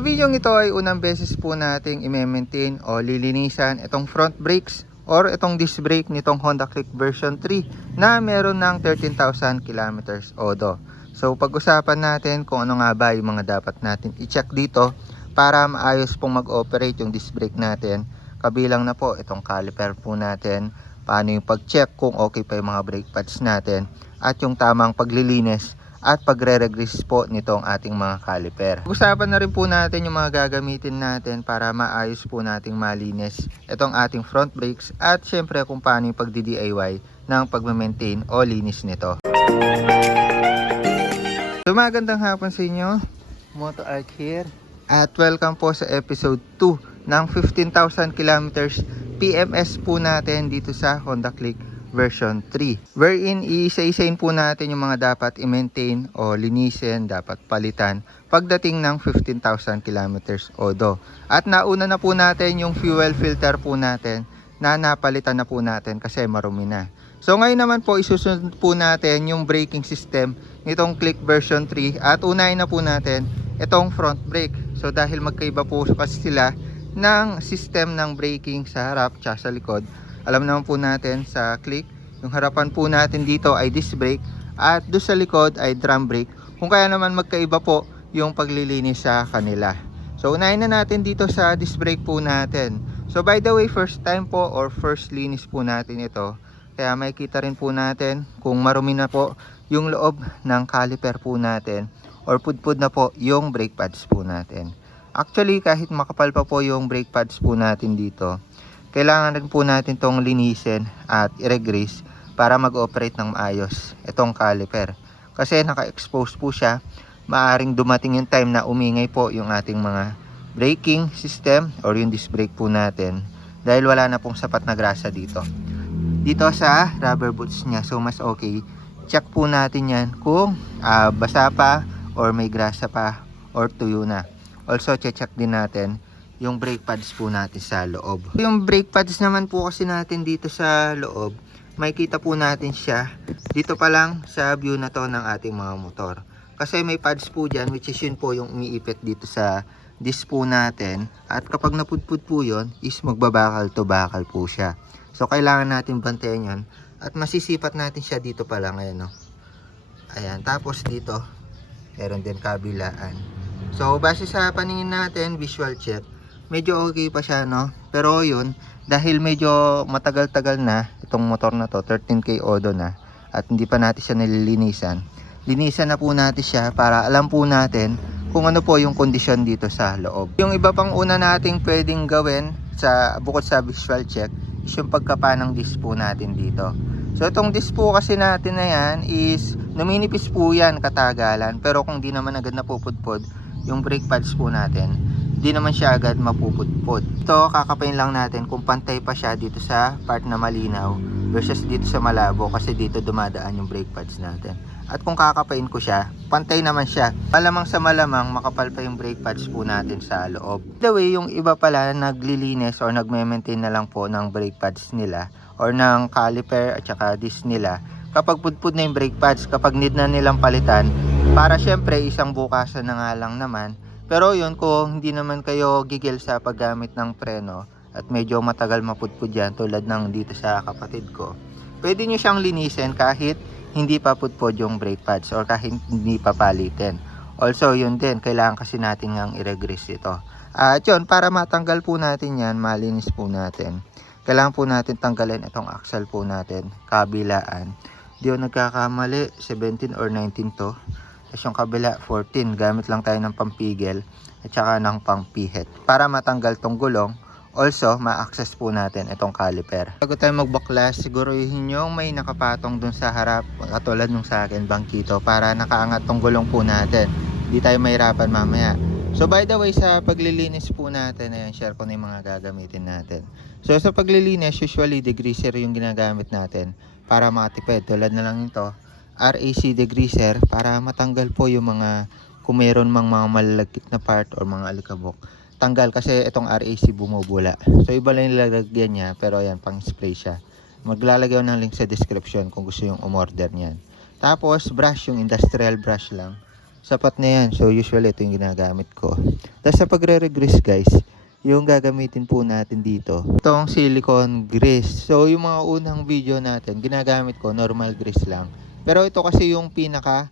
Sa video ito ay unang beses po nating i-maintain o lilinisan itong front brakes or itong disc brake nitong Honda Click version 3 na meron ng 13,000 kilometers odo. So pag-usapan natin kung ano nga ba yung mga dapat natin i-check dito para maayos pong mag-operate yung disc brake natin. Kabilang na po itong caliper po natin, paano yung pag-check kung okay pa yung mga brake pads natin, at yung tamang paglilinis at pagre-regrease po nitong ating mga caliper. Usapan na rin po natin yung mga gagamitin natin para maayos po nating malinis itong ating front brakes at syempre kung paano yung pagdi-DIY ng pag-maintain o linis nito. So magandang hapon sa inyo, Moto Art here, at welcome po sa episode 2 ng 15,000 kilometers PMS po natin dito sa Honda Click version 3, wherein isa-isain po natin yung mga dapat i-maintain o linisin, dapat palitan pagdating ng 15,000 kilometers odo. At nauna na po natin yung fuel filter po natin na napalitan na po natin kasi marumi na. So ngayon naman po isusunod po natin yung braking system nitong Click version 3 at unahin na po natin itong front brake. So dahil magkaiba po kasi sila ng system ng braking sa harap at sa likod. Alam naman po natin sa Click, yung harapan po natin dito ay disc brake at doon sa likod ay drum brake. Kung kaya naman magkaiba po yung paglilinis sa kanila. So unahin na natin dito sa disc brake po natin. So by the way, first time po or first linis po natin ito. Kaya makikita rin po natin kung marumi na po yung loob ng caliper po natin or pudpud na po yung brake pads po natin. Actually, kahit makapal pa po yung brake pads po natin dito, kailangan rin po natin itong linisin at i-regrease para mag-operate ng maayos itong caliper. Kasi naka-expose po siya, maaring dumating yung time na umingay po yung ating mga braking system or yung disc brake po natin dahil wala na pong sapat na grasa dito. Dito sa rubber boots niya, so mas okay. Check po natin yan kung basa pa or may grasa pa or tuyo na. Also, check din natin yung brake pads po natin sa loob. Yung brake pads naman po kasi natin dito sa loob, makikita po natin siya dito pa lang sa view na to ng ating mga motor. Kasi may pads po dyan, which is yun po yung umiipit dito sa disc po natin. At kapag napudpud po yun, is magbabakal to bakal po siya. So kailangan natin bantayan yun. At masisipat natin siya dito pa lang. Ayan, no? Ayan, tapos dito, meron din kabilaan. So base sa paningin natin, visual check, medyo okay pa siya, no? Pero yun, dahil medyo matagal-tagal na itong motor na to, 13K odo na, at hindi pa natin siya nililinisan, linisan na po natin siya para alam po natin kung ano po yung kondisyon dito sa loob. Yung iba pang una nating pwedeng gawin sa bukod sa visual check is yung pagkapa ng disc po natin dito. So itong disc po kasi natin na yan is numinipis po yan katagalan, pero kung di naman agad napupudpod yung brake pads po natin, di naman siya agad mapupudpod. Ito, kakapain lang natin kung pantay pa siya dito sa part na malinaw versus dito sa malabo kasi dito dumadaan yung brake pads natin. At kung kakapain ko siya, pantay naman siya. Malamang sa malamang makapal pa yung brake pads po natin sa loob. By the way, yung iba pala naglilinis or nagme-maintain na lang po ng brake pads nila or ng caliper at saka disc nila kapag pudpud na yung brake pads, kapag need na nilang palitan, para syempre isang bukasan na nga lang naman. Pero yun, kung hindi naman kayo gigil sa paggamit ng preno at medyo matagal mapudpud yan tulad ng dito sa kapatid ko, pwede nyo siyang linisin kahit hindi pa pudpud yung brake pads or kahit hindi pa palitin. Also yun din, kailangan kasi natin ngang i-regrease ito. At yun, para matanggal po natin yan, malinis po natin, kailangan po natin tanggalin itong axle po natin, kabilaan. Di yun nagkakamali, 17 or 19 to. Tapos yung kabila 14, gamit lang tayo ng pampigil at saka ng pampihet para matanggal tong gulong. Also, ma-access po natin itong caliper. Bago tayo magbaklas, siguruhin nyo may nakapatong dun sa harap katulad nung sa akin, bangkito, para nakaangat tong gulong po natin. Hindi tayo mahirapan mamaya. So by the way, sa paglilinis po natin, ayan, share ko na yung mga gagamitin natin. So sa paglilinis, usually degreaser yung ginagamit natin para matipid. Tulad na lang ito, RAC degreaser, para matanggal po yung mga kung mayroon mang mga malalagkit na part or mga alikabok. Tanggal kasi itong RAC bumubula. So iba lang yung lalagyan niya, pero ayan, pang spray siya. Maglalagay ko ng link sa description kung gusto yung umorder niyan. Tapos brush, yung industrial brush lang. sapat na yan. So usually ito yung ginagamit ko. Tapos sa pagre-grease guys, yung gagamitin po natin dito, itong silicone grease. So yung mga unang video natin, ginagamit ko normal grease lang. Pero ito kasi yung pinaka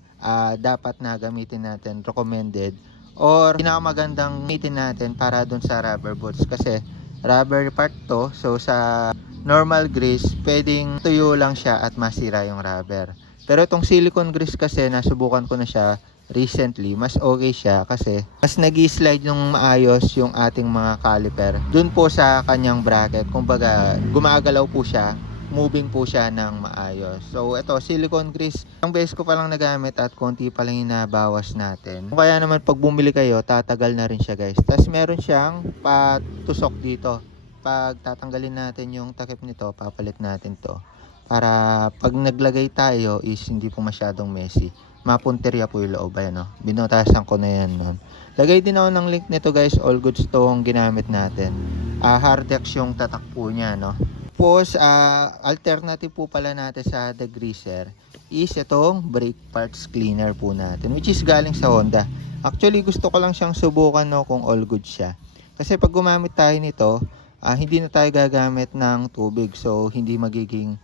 dapat na gamitin natin, recommended, or pinakamagandang gamitin natin para dun sa rubber boots. Kasi rubber part to, so sa normal grease, pwedeng tuyo lang siya at masira yung rubber. Pero itong silicone grease kasi, nasubukan ko na siya recently, mas okay siya kasi mas nag-slide yung maayos yung ating mga caliper dun po sa kanyang bracket. Kumbaga gumagalaw po siya, moving po siya ng maayos. So ito, silicone grease, ang base ko pa lang nagamit at konti pa lang inabawas natin. Kaya naman pag bumili kayo, tatagal na rin siya guys. Tapos meron siyang patusok dito. Pag tatanggalin natin yung takip nito, papalit natin to para pag naglagay tayo is hindi po masyadong messy. Mapunterya po yung loob. Ayan, no? Binotasan ko na yan nun. Lagay din ako ng link nito guys. All goods tong ginamit natin. Hardex yung tatak po niya, no? Tapos alternative po pala natin sa degreaser is itong brake parts cleaner po natin, which is galing sa Honda. Actually gusto ko lang siyang subukan, no, kung all good siya. Kasi pag gumamit tayo nito, hindi na tayo gagamit ng tubig. So hindi magiging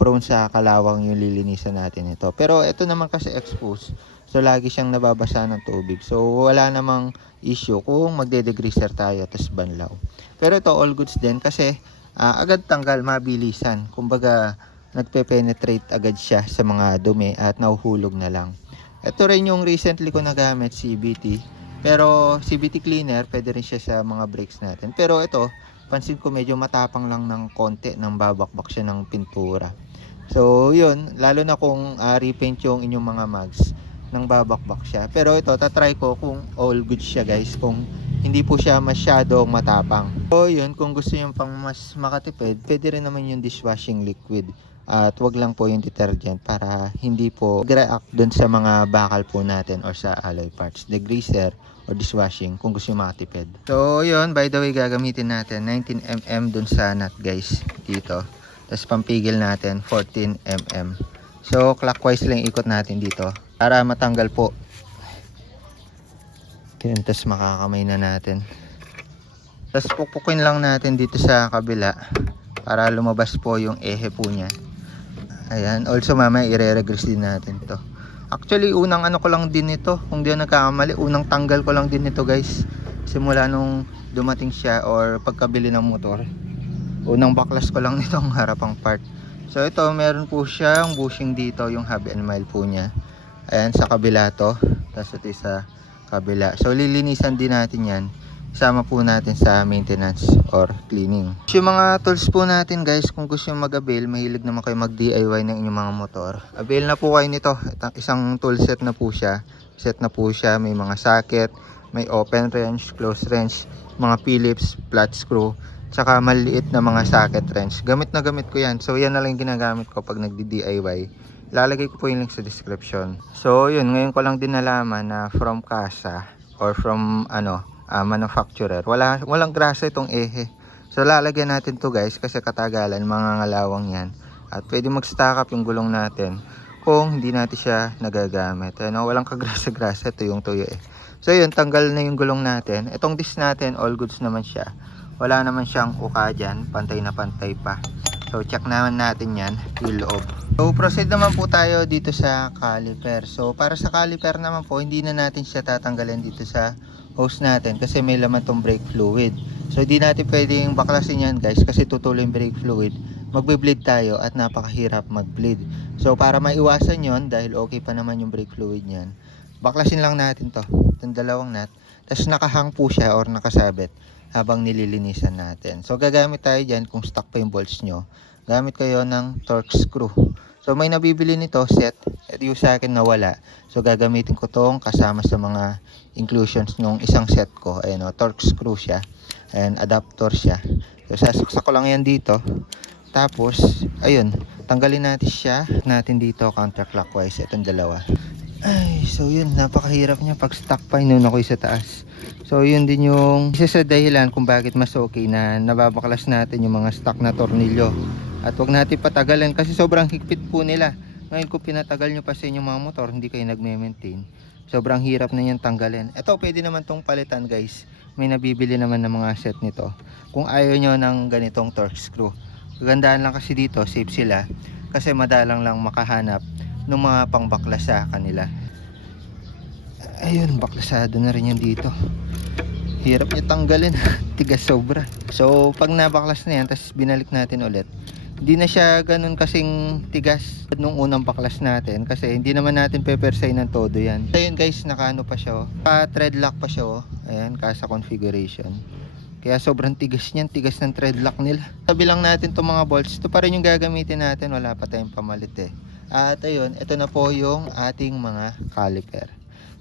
prone sa kalawang yung lilinisan natin ito. Pero ito naman kasi exposed, so lagi siyang nababasa ng tubig. So wala namang issue kung magde-degreaser tayo tapos banlaw. Pero ito all goods din kasi agad tanggal, mabilisan. Kumbaga nagpe-penetrate agad siya sa mga dumi at nahuhulog na lang. Ito rin yung recently ko nagamit, CBT. Pero CBT cleaner, pwede rin siya sa mga brakes natin. Pero ito, pansin ko medyo matapang lang ng konti nang babakbak siya ng pintura. So yun, lalo na kung repaint yung inyong mga mags, nang babakbak siya. Pero ito, tatry ko kung all good siya guys, kung hindi po siya masyadong matapang. So yun, kung gusto nyo pang mas makatipid, pwede rin naman yung dishwashing liquid. At wag lang po yung detergent para hindi po react dun sa mga bakal po natin or sa alloy parts, degreaser or dishwashing kung gusto nyo makatipid. So yun, by the way, gagamitin natin 19mm dun sa nut guys, dito. Tapos pampigil natin 14mm. So clockwise lang ikot natin dito para matanggal po. Yun, tapos makakamay na natin. Tapos pukpukin lang natin dito sa kabila para lumabas po yung ehe po niya. Ayan, also mamaya i-re-grease din natin to. Actually unang ano ko lang din ito, kung di ako nagkakamali, unang tanggal ko lang din ito guys, simula nung dumating siya or pagkabili ng motor. Unang baklas ko lang nitong harapang part. So ito, meron po siyang bushing dito, yung hub and mile po niya. Ayan, sa kabila to. Tapos ito sa kabila. So lilinisan din natin yan. Isama po natin sa maintenance or cleaning. Yung mga tools po natin guys, kung gusto nyo mag-avail, mahilig naman kayo mag-DIY ng inyong mga motor, avail na po kayo nito. Isang tool set na po siya. Set na po siya. May mga socket, may open wrench, close wrench, mga Phillips, flat screw, tsaka maliit na mga socket wrench. Gamit na gamit ko yan. So yan na lang ginagamit ko pag nagdi-DIY. Lalagay ko po yung link sa description. So yun, ngayon ko lang din nalaman na from casa or from manufacturer, walang grasa itong ehe. So lalagyan natin to guys kasi katagalan, mga ngalawang yan. At pwede mag-stack up yung gulong natin kung hindi natin siya nagagamit. Walang kagrasa-grasa, ito yung tuyo eh. So yun, tanggal na yung gulong natin. Itong disc natin, all goods naman siya. Wala naman siyang uka dyan, pantay na pantay pa. So check naman natin yan, yung loob. So proceed naman po tayo dito sa caliper. So para sa caliper naman po, hindi na natin siya tatanggalin dito sa hose natin kasi may laman tong brake fluid. So hindi natin pwedeng baklasin yan guys kasi tutuloy yung brake fluid. Magbe-bleed tayo at napakahirap mag-bleed. So para maiwasan yon, dahil okay pa naman yung brake fluid niyan, baklasin lang natin to, itong dalawang nut. Tapos nakahang po siya or nakasabit habang nililinisan natin. So gagamit tayo dyan, kung stuck pa yung bolts nyo, gamit kayo ng torque screw. So may nabibili nito set, yung sa akin nawala. So gagamitin ko tong kasama sa mga inclusions nung isang set ko. Ayan o, torque screw siya. Ayan, adapter siya. So sasaksak ko lang yan dito. Tapos, ayun, tanggalin natin dito counterclockwise, itong dalawa. Ay, so yun, napakahirap niya pag stuck pa, inuna ko sa taas. So yun din yung isa sa dahilan kung bakit mas okay na nababaklas natin yung mga stuck na tornilyo. At wag natin patagalan kasi sobrang higpit po nila. Ngayon kung pinatagal nyo pa sa inyong mga motor, hindi kayo nagme-maintain, Sobrang hirap na yan tanggalin. Ito pwede naman tong palitan guys. May nabibili naman ng mga set nito. Kung ayaw nyo ng ganitong torque screw. Kagandahan lang kasi dito, safe sila. Kasi madalang lang makahanap ng mga pangbaklas sa kanila. Ayun, baklasado na rin yan dito. Hirap niya tanggalin. Tigas sobra. So pag nabaklas na yan, tapos binalik natin ulit, hindi na siya ganun kasing tigas nung unang baklas natin. Kasi hindi naman natin pepersay ng todo yan. Ayun guys, nakaano pa siya. Pa-thread lock pa siya. Ayan, kasa configuration. Kaya sobrang tigas niyan. Tigas ng thread lock nila. Sabi lang natin itong mga bolts. Ito pa rin yung gagamitin natin. Wala pa tayong pamalit eh. At ayun, ito na po yung ating mga caliper.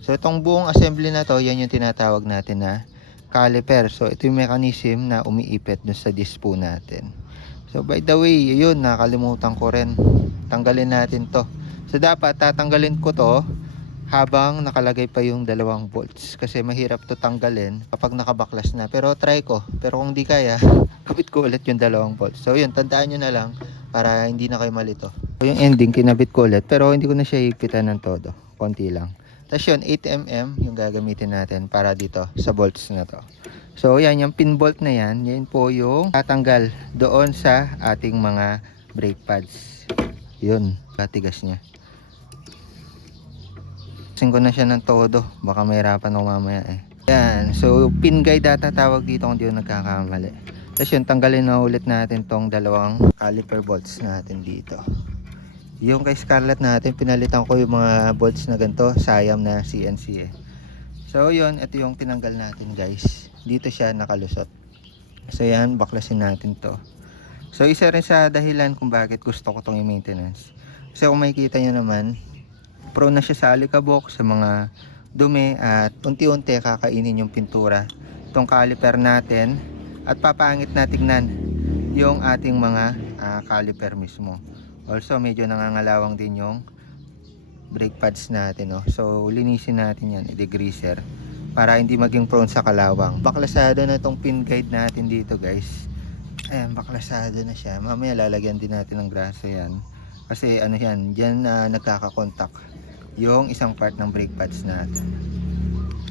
So itong buong assembly na to, yan yung tinatawag natin na caliper. So ito yung mechanism na umiipit dun sa disc po natin. So by the way, yun, nakalimutan ko rin. Tanggalin natin to. So dapat tatanggalin ko to habang nakalagay pa yung dalawang bolts. Kasi mahirap to tanggalin kapag nakabaklas na. Pero try ko. Pero kung di kaya, kapit ko ulit yung dalawang bolts. So yun, tandaan nyo na lang para hindi na kayo malito. So yung ending, kinabit ko ulit. Pero hindi ko na siya ipitan ng todo. Konti lang. Tapos yun, 8mm yung gagamitin natin para dito sa bolts na to. So yan, yung pin bolt na yan, yan po yung tatanggal doon sa ating mga brake pads. Yun, katigas niya. Kasing ko na siya ng todo, baka mahirapan ako mamaya eh. Yan, so pin guide data tawag dito kung di ko nagkakamali. Tapos yun, tanggalin na ulit natin tong dalawang caliper bolts natin dito. Yung kay Scarlett natin, pinalitan ko yung mga bolts na ganito, Siam na CNC eh. So yun, ito yung tinanggal natin guys. Dito siya nakalusot. So yan, baklasin natin to. So isa rin sa dahilan kung bakit gusto ko tong i-maintenance. Kasi kung makikita nyo naman, prone na siya sa alikabok, sa mga dumi, at unti-unti kakainin yung pintura itong caliper natin, at papangit na tignan yung ating mga caliper mismo. Also medyo nangangalawang din yung brake pads natin, no? So linisin natin yan, i-degreaser para hindi maging prone sa kalawang. Baklasado na itong pin guide natin dito guys. Ayan, baklasado na siya. Mamaya lalagyan din natin ng graso yan. Kasi ano yan, dyan nagkakakontak yung isang part ng brake pads natin.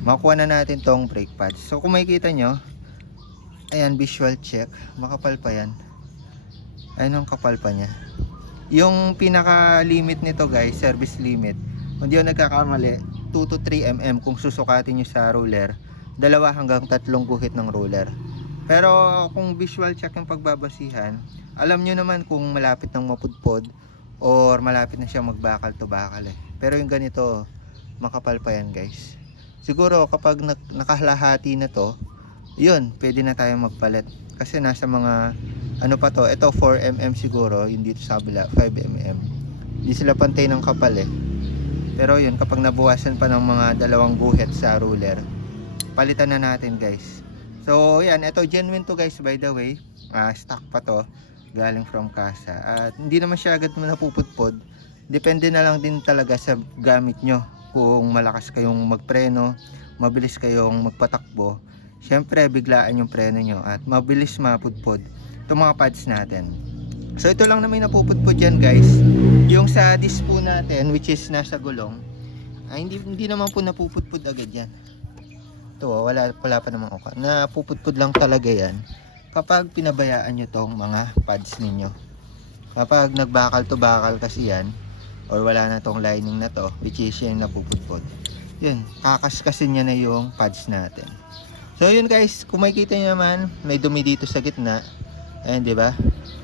Makuha na natin tong brake pads. So kung makikita nyo, ayan, visual check. Makapal pa yan. Ayan ang kapal pa niya. Yung pinaka limit nito guys, service limit, hindi ako nagkakamali, 2 to 3 mm kung susukatin nyo sa ruler, 2 hanggang 3 guhit ng ruler. Pero kung visual check yung pagbabasihan, alam nyo naman kung malapit ng mapudpod or malapit na siya magbakal to bakal eh. Pero yung ganito, makapal pa yan guys. Siguro kapag nakalahati na to, yun, pwede na tayo magpalit. Kasi nasa mga ano pa to, ito 4mm siguro, yung dito sa kabila 5mm. Hindi sila pantay ng kapal eh. Pero yun, kapag nabuwasan pa ng mga 2 guhit sa ruler, palitan na natin guys. So yan, ito genuine to guys by the way. Stock pa to, galing from casa. At hindi naman siya agad napupudpod. Depende na lang din talaga sa gamit nyo. Kung malakas kayong magpreno, mabilis kayong magpatakbo, syempre biglaan yung preno nyo at mabilis mapudpod itong mga pads natin. So ito lang na may napupudpod dyan guys. Yung sa disc po natin, which is nasa gulong, ay hindi naman po napupudpod agad yan. Ito wala pa naman uka. Napupudpod lang talaga yan kapag pinabayaan nyo tong mga pads ninyo. Kapag nagbakal to bakal kasi yan, or wala na tong lining na to, which is yung napupudpod, yun, kakaskasin niya na yung pads natin. So yun guys, kung makikita nyo naman, may dumi dito sa gitna. Ayan, diba?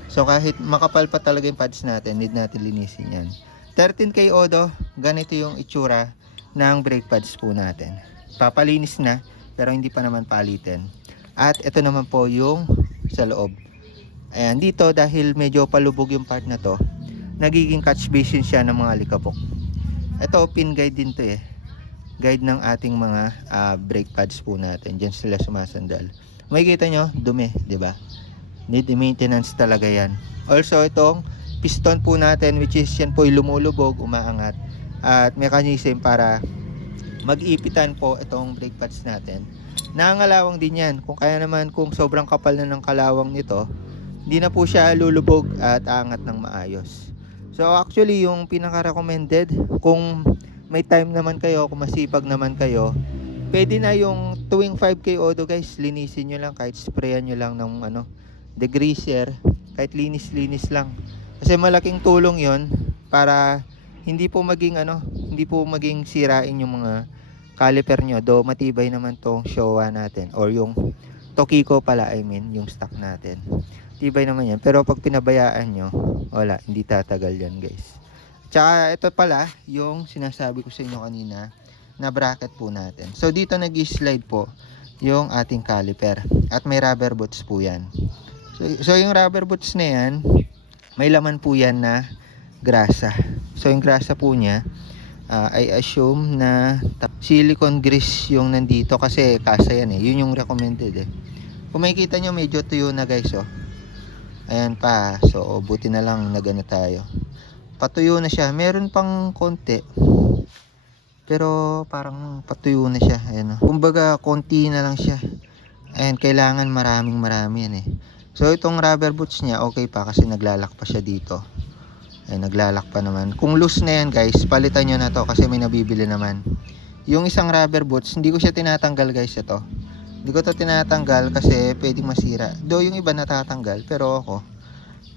So kahit makapal pa talaga yung pads natin, need natin linisin yan. 13K Odo, ganito yung itsura ng brake pads po natin. Papalinis na, pero hindi pa naman palitin. At ito naman po yung sa loob. Ayan, dito dahil medyo palubog yung part na to, nagiging catch basin siya ng mga alikabok. Ito, pin guide din to eh. Guide ng ating mga brake pads po natin. Diyan sila sumasandal. Makikita nyo, dumi, diba? Need maintenance talaga yan. Also itong piston po natin, which is yan po lumulubog, umaangat, at mechanism para mag-ipitan po itong brake pads natin. Nangangalawang din yan. Kung kaya naman, kung sobrang kapal na ng kalawang nito, hindi na po siya lulubog at aangat ng maayos. So actually yung pinaka-recommended, kung may time naman kayo, kung masipag naman kayo, pwede na yung tuwing 5K Odo guys, linisin nyo lang, kahit sprayan nyo lang ng degreaser, kahit linis-linis lang. Kasi malaking tulong yon para hindi po maging hindi po maging sirain yung mga caliper nyo. Do matibay naman tong Showa natin, or yung Tokiko pala, I mean, yung stock natin. Tibay naman yan. Pero pag pinabayaan nyo, wala, hindi tatagal yan guys. Tsaka ito pala, yung sinasabi ko sa inyo kanina, na bracket po natin. So dito nag-slide po yung ating caliper. At may rubber boots po yan. So yung rubber boots na yan, may laman po yan na grasa. So yung grasa po niya, I assume na silicone grease yung nandito kasi kasa yan eh. Yun yung recommended eh. Kung makikita nyo, medyo tuyo na guys oh. Ayan pa. So buti na lang nagana tayo. Patuyo na siya. Meron pang konti. Pero parang patuyo na siya. Ayan oh. Kumbaga konti na lang siya. Ayan, kailangan marami yan eh. So itong rubber boots niya okay pa kasi naglalak pa siya dito. Ay, naglalak pa naman. Kung loose na yan guys, palitan nyo na to kasi may nabibili naman. Yung isang rubber boots, hindi ko siya tinatanggal guys ito. Hindi ko to tinatanggal kasi pwedeng masira. Do yung iba natatanggal, pero ako,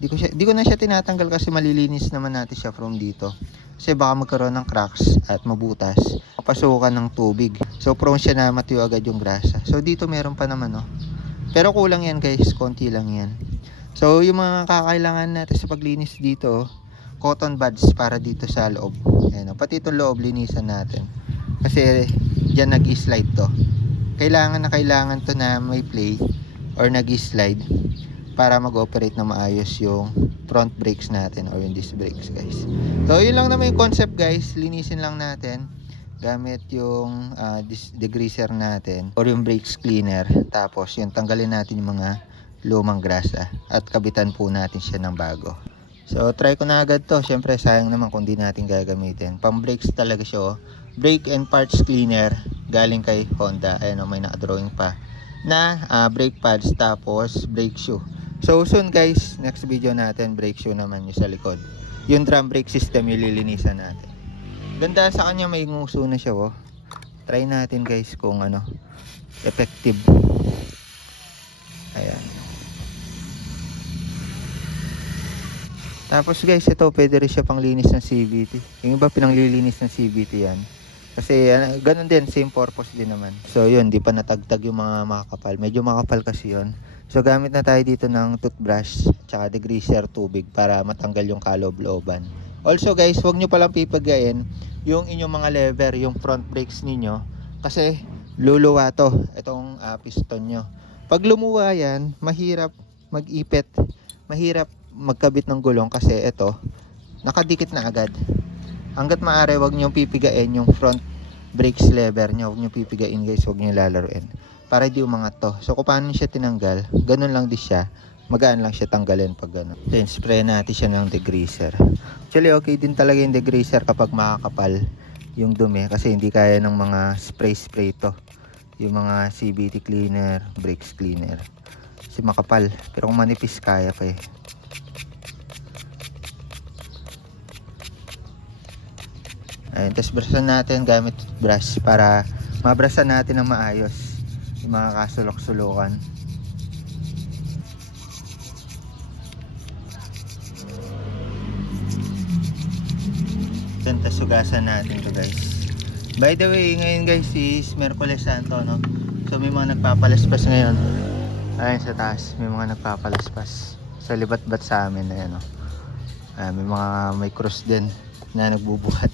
di ko na siya tinatanggal kasi malilinis naman natin siya from dito. Kasi baka magkaroon ng cracks at mabutas. Papasukan ng tubig. So prone siya na matuyo agad yung grasa. So dito meron pa naman oh. Pero kulang yan guys, konti lang yan. So yung mga kakailangan natin sa paglinis dito, cotton buds para dito sa loob. Ayan, pati itong loob linisan natin. Kasi dyan nag-slide to. Kailangan to na may play or nag-slide para mag-operate na maayos yung front brakes natin or yung disc brakes guys. So yun lang naman yung concept guys. Linisin lang natin gamit yung degreaser natin or yung brakes cleaner. Tapos yung tanggalin natin yung mga lumang grasa at kabitan po natin siya ng bago. So try ko na agad to. Syempre sayang naman kung di natin gagamitin. Pang brakes talaga siya oh. Brake and parts cleaner galing kay Honda. Ayan oh, may naka-drawing pa na brake pads tapos brake shoe. So soon guys, next video natin brake shoe naman yung sa likod. Yung drum brake system yung lilinisan natin. Ganda sa kanya, may nguso na siya oh. Try natin guys kung effective. Ayan. Tapos guys, ito pwede rin siya pang linis ng CVT. Yung iba pinanglilinis ng CVT yan. Kasi ganun din, same purpose din naman. So yun, di pa natagtag yung mga makakapal. Medyo makapal kasi yun. So gamit na tayo dito ng toothbrush tsaka degreaser tubig para matanggal yung kaloob-looban. Also guys, huwag nyo palang pipagayin yung inyong mga lever, yung front brakes ninyo. Kasi luluwa to, itong piston nyo. Pag lumuwa yan, mahirap mag-ipit. Mahirap magkabit ng gulong kasi ito nakadikit na agad. Hanggat maaari wag niyo pipigain yung front brakes lever niyo, wag niyo pipigain guys, wag niyo lalaruin para di umangat to. So kung paano siya tinanggal, ganun lang din siya, magaan lang siya tanggalin pag gano'n. Then spray natin siya ng degreaser. Actually okay din talaga yung degreaser kapag makakapal yung dumi kasi hindi kaya ng mga spray to, yung mga CVT cleaner, brakes cleaner kasi makapal. Pero kung manipis kaya pa eh. Ayun, tapos brasan natin gamit toothbrush para mabrasan natin ng maayos yung mga kasulok-sulukan. Then tapos sugasan natin to guys. By the way, ngayon guys is Merkules Santo no. So may mga nagpapalaspas ngayon. Ayun sa taas, may mga nagpapalaspas sa libat-bat sa amin na yan no. May cross din na nagbubuhat.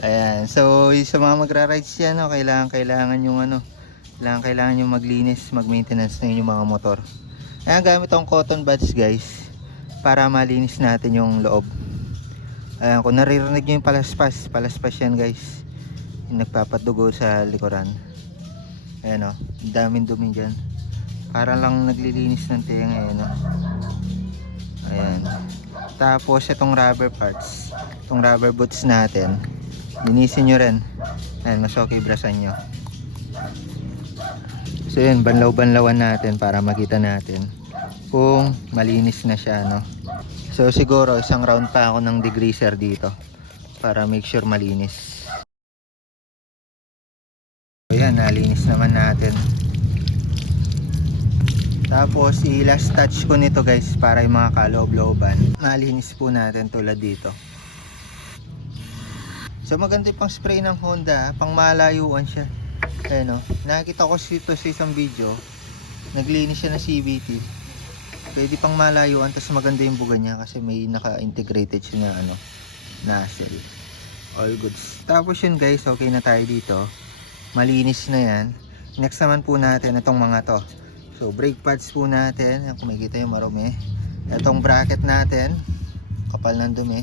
Ayan, so sa mga magra-rides yan no, kailangan yung kailangan yung maglinis, mag-maintenance na yung mga motor. Ayan, gamit akong cotton buds guys para malinis natin yung loob. Ayan, kung naririnig nyo yung palaspas yan guys, yung nagpapadugo sa likuran. Ayan o, daming dumi dyan, para lang naglilinis ng tiyang. Ayan o. Ayan. Tapos itong rubber parts, itong rubber boots natin, linisin nyo rin. Ayan, mas okay brasan nyo. So yun, banlaw-banlawan natin para makita natin kung malinis na siya no. So siguro isang round pa ako ng degreaser dito para make sure malinis. So yan, nalinis naman natin. Tapos i-last touch ko nito guys para yung mga kaloob-looban malinis po natin tulad dito. So maganda yung pang spray ng Honda, pang malayuan siya. Ayan o, nakita ko ito sa isang video, naglinis siya ng CVT. Pwede pang malayuan, tapos maganda yung buga niya kasi may naka-integrated siya na nozzle. All goods. Tapos yun guys, okay na tayo dito. Malinis na yan. Next naman po natin itong mga to. So brake pads po natin, kung makikita yung marumi. Itong bracket natin, kapal ng dumi.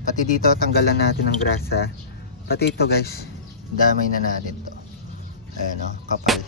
Pati dito tanggalan natin ng grasa. Pati ito guys, damay na natin to. Ayan o, kapal.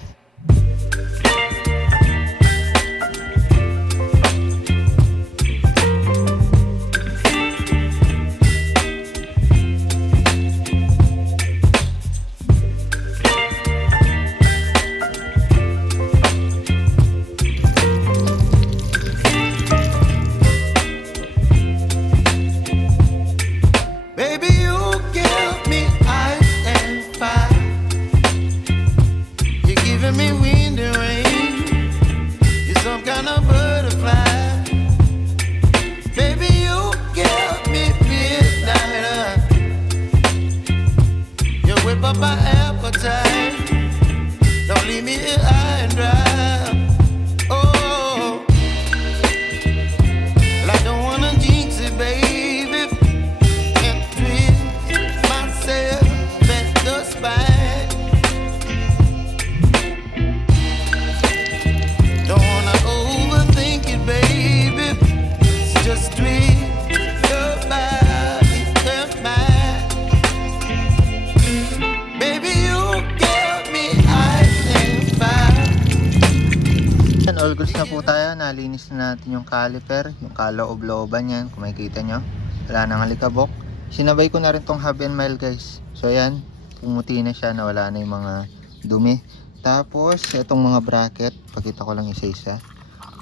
My appetite, don't leave me here high and dry. Oh, well, I don't wanna jinx it, baby, and twist myself at the spine. Don't wanna overthink it, baby, it's just twist your body and mine. All goods na po tayo, nalinis na natin yung caliper, yung kaloob-looban yan, kung makikita nyo, wala nang alikabok. Sinabay ko na rin tong hub and mile guys, so yan, pumuti na siya, nawala na yung mga dumi. Tapos itong mga bracket, pakita ko lang isa-isa.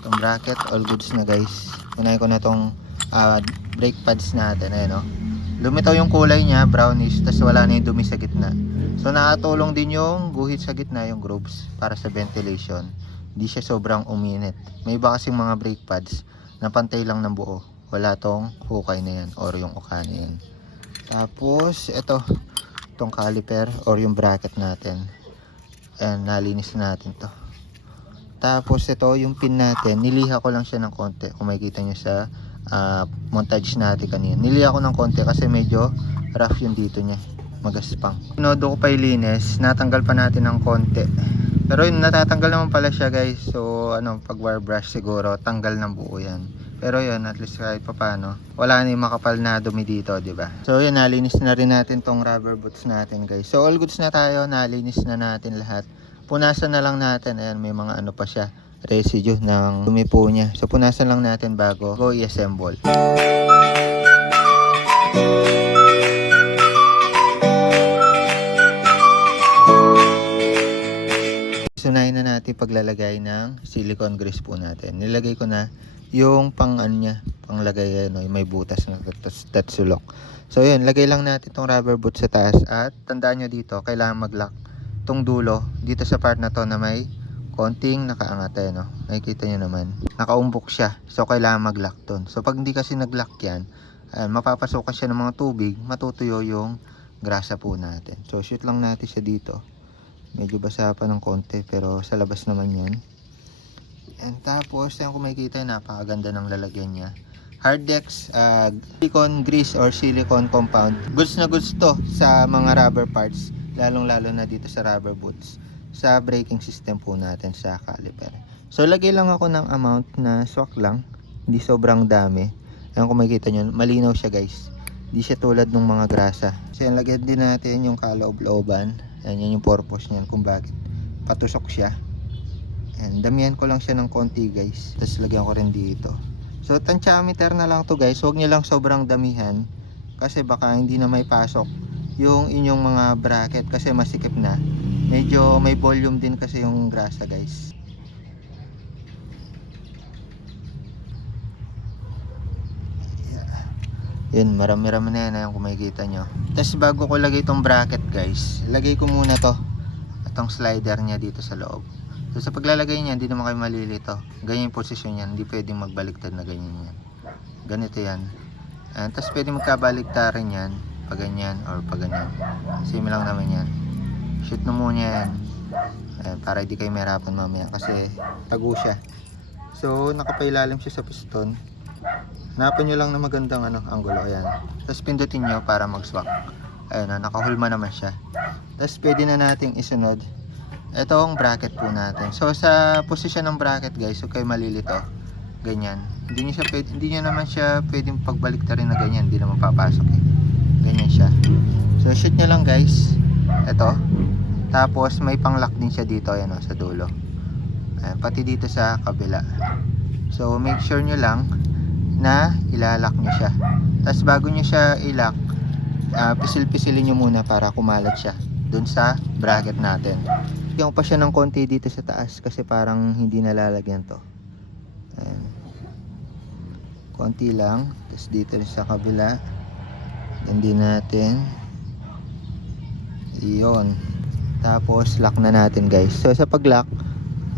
Itong bracket, all goods na guys. Unahin ko na itong brake pads natin, ayan o. Lumitaw yung kulay niya, brownish, tas wala na yung dumi sa gitna. So nakatulong din yung guhit sa gitna, yung grooves, para sa ventilation. Hindi siya sobrang uminit. May iba kasing mga brake pads na pantay lang ng buo. Wala tong hukay na yan or yung uka na yan. Tapos itong caliper or yung bracket natin. Ayan, nalinis natin to. Tapos ito yung pin natin. Niliha ko lang siya ng konti. Kung makikita nyo sa montage natin kanina. Niliha ko ng konti kasi medyo rough yung dito niya. Magaspang. Pinodo ko pa ilinis. Natanggal pa natin ng konti. Pero yun, natatanggal naman pala siya guys. So pag wire brush siguro tanggal ng buo yan. Pero yun, at least kahit pa paano, wala na yung makapal na dumi dito, diba? So yun, nalinis na rin natin tong rubber boots natin guys. So all goods na tayo, nalinis na natin lahat. Punasan na lang natin. Ayan, may mga pa siya, residue ng dumi po niya. So punasan lang natin bago i-assemble. Sunahin na natin paglalagay ng silicone grease po natin. Nilagay ko na yung panglagay may butas na tatsulok. So yun, lagay lang natin tong rubber boot sa taas at tandaan nyo dito, kailangan mag-lock tong dulo dito sa part na to na may konting nakaangat nakikita nyo naman, nakaumbok siya. So kailangan mag-lock ton. So pag hindi kasi nag-lock yan, mapapasukan siya ng mga tubig, matutuyo yung grasa po natin. So shoot lang natin siya dito. Medyo basa pa ng konti pero sa labas naman yan. And tapos yan, kung makikita, napakaganda ng lalagyan niya. Hardex silicone grease or silicone compound. Goods na goods to sa mga rubber parts, lalong lalo na dito sa rubber boots, sa braking system po natin sa caliper. So lagay lang ako ng amount na swak lang, hindi sobrang dami. Ayan, kung makikita nyo, malinaw siya guys, hindi siya tulad ng mga grasa. So yan, lagyan din natin yung kaloob-looban. Yan yung purpose niyan kung bakit patusok siya. And damihan ko lang siya ng konti guys, tapos lagyan ko rin dito. So tantiameter na lang to guys, huwag nyo lang sobrang damihan kasi baka hindi na may pasok yung inyong mga bracket kasi masikip na. Medyo may volume din kasi yung grasa guys. Yun, marami-rami na yan, ayun, kung makikita nyo. Tapos bago ko lagay itong bracket guys, lagay ko muna to, itong slider nya dito sa loob. So sa paglalagay niya, hindi naman kayo malilito. Ganyan yung posisyon yan, hindi pwedeng magbaliktad na ganyan yan. Ganito yan. Tapos pwede magkabaliktarin yan, pag ganyan or pag ganyan. Same lang naman yan. Shoot na muna yan. Para hindi kayo mahirapan mamaya kasi tago siya. So nakapailalim siya sa piston. Hanapan nyo lang na magandang angulo. Ayan. Tapos pindutin nyo para mag-swak. Ayun na, nakahulma naman siya. Tapos pwede na nating isunod itong bracket po natin. So sa posisyon ng bracket guys, huwag kayo malilito. Ganyan. Hindi nyo naman siya pwedeng pagbaliktarin na ganyan. Hindi naman papasok eh. Ganyan siya. So shoot nyo lang guys. Ito. Tapos may pang-lock din siya dito. Ayan o, sa dulo. Ayan, pati dito sa kabila. So make sure nyo lang na ilalak nyo siya. Tapos bago nyo siya ilak, pisil-pisilin nyo muna para kumalat siya dun sa bracket natin. Yung pa siya ng konti dito sa taas kasi parang hindi nalalagyan to. Ayan. Konti lang. Tapos dito sa kabila, hindi natin. Iyon. Tapos lock na natin guys. So sa pag-lock,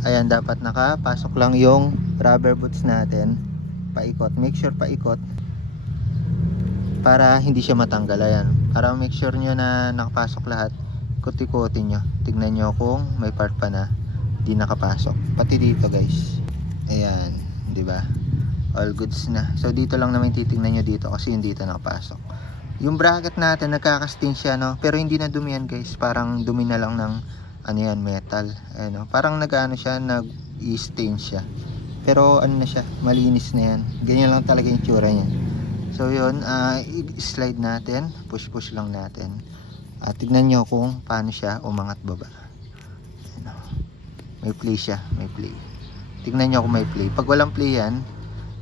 ayan, dapat nakapasok lang yung rubber boots natin. Paikot. Make sure paikot para hindi siya matanggal. Ayan. Para make sure nyo na nakapasok lahat, kuti-kuti nyo. Tignan nyo kung may part pa na di nakapasok. Pati dito guys. Ayan. Diba? All goods na. So dito lang naman titignan nyo dito kasi yung dito nakapasok. Yung bracket natin nagkakasting siya, no? Pero hindi na dumi yan guys. Parang dumi na lang ng metal. Ayan, no? Parang nag-ano siya, nag-stain siya. Pero ano na siya, malinis na yan. Ganyan lang talaga yung tsura niya. So yun, i-slide natin. Push lang natin. Tignan nyo kung paano siya umangat baba. Ayan, no? May play siya, may play. Tignan nyo kung may play. Pag walang play yan,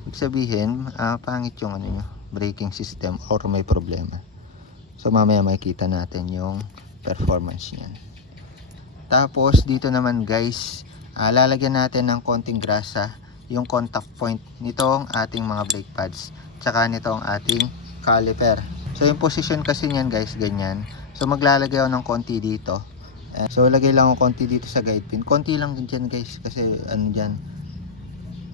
ibig sabihin, pangit yung nyo, braking system or may problema. So mamaya makikita natin yung performance niyan. Tapos dito naman guys, lalagyan natin ng konting grasa yung contact point nitong ating mga brake pads tsaka nitong ating caliper. So yung position kasi niyan guys, ganyan. So maglalagay ako ng konti dito. So lagay lang ako konti dito sa guide pin. Konti lang dyan guys kasi dyan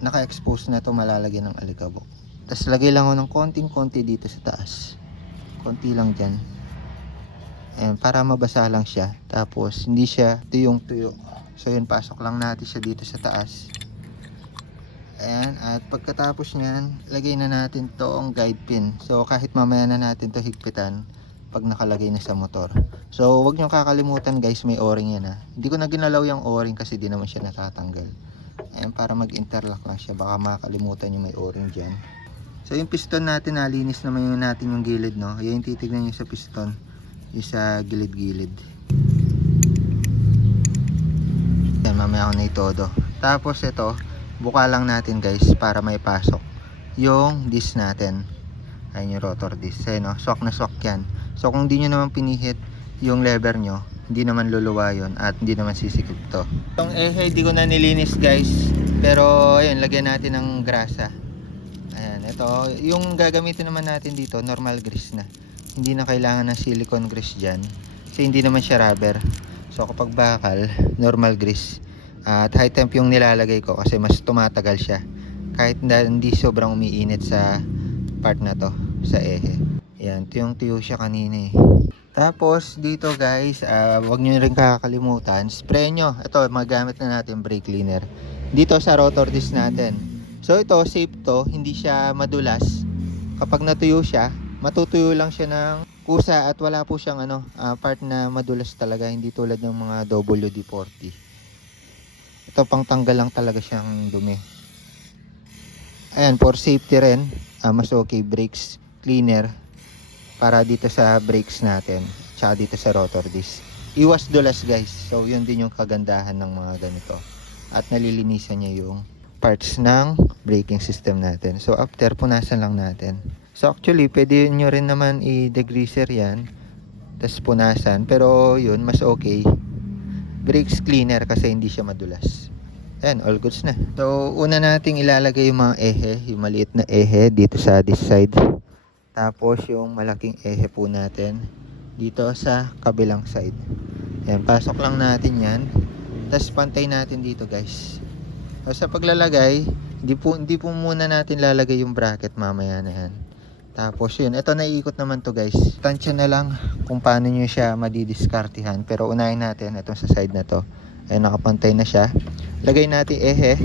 naka-expose na to, malalagyan ng alikabok. Tapos lagay lang ako ng konting-konti dito sa taas. Konti lang dyan. Ayan, para mabasa lang siya. Tapos hindi siya tuyong-tuyo. So yun, pasok lang natin siya dito sa taas. Ayan, at pagkatapos nyan, lagay na natin toong guide pin. So kahit mamaya na natin to higpitan pag nakalagay na sa motor. So wag nyo kakalimutan guys, may o-ring yan ha. Hindi ko na ginalaw yung o-ring kasi di naman siya natatanggal. Ayan, para mag-interlock lang siya. Baka makakalimutan yung may o-ring dyan. So yung piston natin, nalinis naman yung natin yung gilid, no? Yan yung titignan nyo sa piston, yung sa gilid-gilid. Yan, mamaya ako na itodo. Tapos ito, buka lang natin guys para may pasok yung disc natin. Ayun yung rotor disc. Ayun, no? Swak na swak yan. So kung di nyo naman pinihit yung lever nyo, hindi naman luluwa yun at hindi naman sisikip to. Itong di ko na nilinis guys, pero ayun, lagyan natin ng grasa. Ayan, ito, yung gagamitin naman natin dito, normal grease na. Hindi na kailangan ng silicone grease dyan. Kasi hindi naman siya rubber. So kapag bakal, normal grease. At high temp yung nilalagay ko kasi mas tumatagal siya. Kahit hindi sobrang umiinit sa part na to, sa ehe. Ayan, tuyong-tuyo siya kanina eh. Tapos dito guys, wag nyo rin kakalimutan, spray nyo. Ito, magamit na natin brake cleaner. Dito sa rotor disc natin. So ito, safe to, hindi siya madulas. Kapag natuyo siya, matutuyo lang siya ng kusa at wala po siyang part na madulas talaga, hindi tulad ng mga WD-40. Ito pang tanggal lang talaga siyang dumi. Ayan, for safety rin, mas okay, brakes cleaner para dito sa brakes natin, tsaka dito sa rotor disc. Iwas dulas guys, so yun din yung kagandahan ng mga ganito. At nalilinisan niya yung parts ng braking system natin. So after, punasan lang natin. So actually, pwede nyo rin naman i-degreaser yan, tapos punasan, pero yun, mas okay, brakes cleaner kasi hindi siya madulas. Ayan, all goods na. So una nating ilalagay yung mga ehe, yung maliit na ehe dito sa this side. Tapos yung malaking ehe po natin dito sa kabilang side. Ayan, pasok lang natin yan. Tapos pantay natin dito guys. So, sa paglalagay, hindi po muna natin lalagay yung bracket mamaya na yan. Tapos yun, ito naiikot naman to guys. Tansya na lang kung paano nyo siya madidiskartihan. Pero unahin natin itong sa side na to. Ayan, nakapantay na siya. Lagay natin ehe.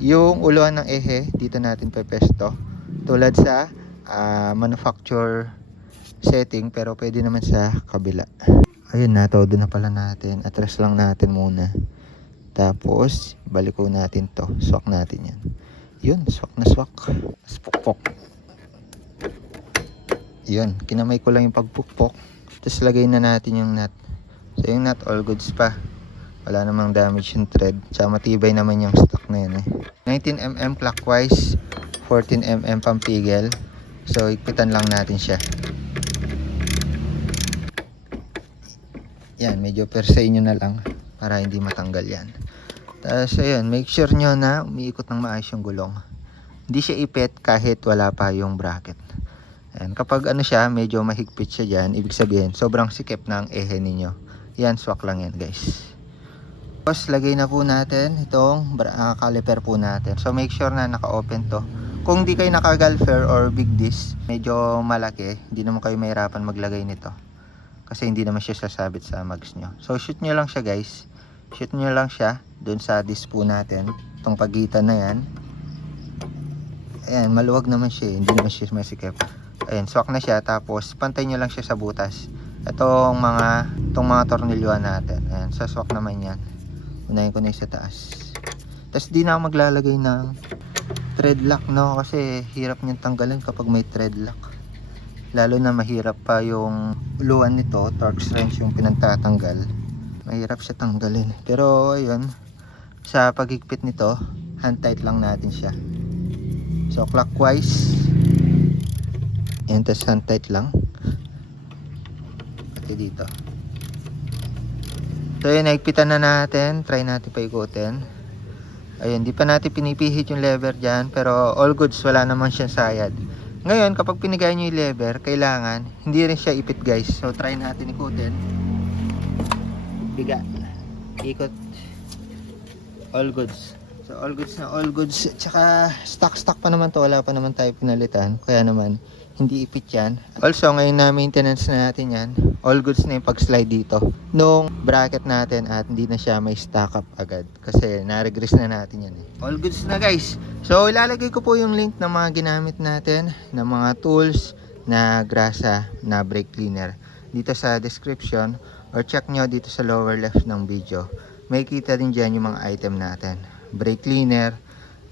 Yung uluan ng ehe, dito natin pepesto. Tulad sa manufacture setting, pero pwede naman sa kabila. Ayun na, todo na pala natin. Atras lang natin muna. Tapos, balik ko natin to. Swak natin yan. Yun, swak na swak. Spukpok. Yun, kinamay ko lang yung pagpukpok. Tapos lagay na natin yung nut. So yung nut, all goods pa. Wala namang damage yung thread. Tsaka matibay naman yung stock na yun 19mm clockwise, 14mm pampigil. So ikpitan lang natin siya. Yan, medyo persay nyo na lang para hindi matanggal yan. Tapos ayun, make sure nyo na umiikot ng maayos yung gulong. Hindi siya ipit kahit wala pa yung bracket. Ayan, kapag ano siya, medyo mahigpit siya dyan, ibig sabihin, sobrang sikip ng ehe ninyo. Yan, swak lang yan guys. Tapos, lagay na po natin itong caliper po natin. So, make sure na naka-open to. Kung di kayo naka-galfer or big disc, medyo malaki, hindi naman kayo mahirapan maglagay nito. Kasi hindi naman siya sasabit sa mags nyo. So, shoot nyo lang siya guys. Shoot nyo lang siya dun sa disc po natin. Itong pagitan na yan. Ayan, maluwag naman siya. Hindi naman siya masikip. Ayan, swak na siya. Tapos, pantay nyo lang siya sa butas. Itong mga tornilyuan natin. Ayan, saswak naman yan. Unahin ko na yung sa taas. Tapos, di na ako maglalagay ng thread lock, no? Kasi, hirap niyang tanggalin kapag may thread lock. Lalo na mahirap pa yung uluan nito. Torx wrench yung pinagtatanggal. Mahirap siya tanggalin. Pero, ayun. Sa paghigpit nito, hand tight lang natin siya. So, clockwise. Ayan, tas hand tight lang. Pati dito. So yun, naigpitan na natin. Try natin paikutin. Ayun, di pa natin pinipihit yung lever dyan. Pero all goods, wala naman siyang sayad. Ngayon, kapag pinigay nyo yung lever, kailangan, hindi rin siya ipit guys. So try natin ikutin. Biga. Ikot. All goods. So all goods na all goods. Tsaka stock pa naman to. Wala pa naman tayo pinalitan. Kaya naman, hindi ipit yan. Also, ngayon na maintenance na natin yan. All goods na yung pag-slide dito. Nung bracket natin at hindi na siya may stock up agad. Kasi na-regress na natin yan. All goods na guys. So, ilalagay ko po yung link ng mga ginamit natin. Ng mga tools na grasa na brake cleaner. Dito sa description. Or check nyo dito sa lower left ng video. May kita din dyan yung mga item natin. Brake cleaner,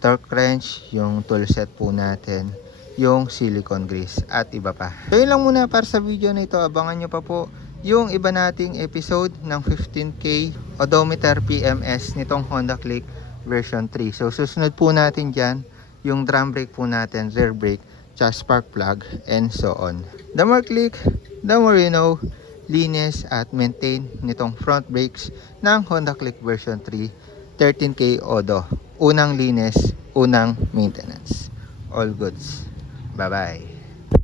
torque wrench, yung tool set po natin, yung silicone grease at iba pa. So yun lang muna para sa video na ito. Abangan nyo pa po yung iba nating episode ng 15K odometer PMS nitong Honda Click version 3. So susunod po natin dyan yung drum brake po natin, rear brake, tsaka spark plug and so on. The more click, the more you know, linis at maintain nitong front brakes ng Honda Click version 3 13K Odo. Unang linis, unang maintenance. All goods. Bye-bye.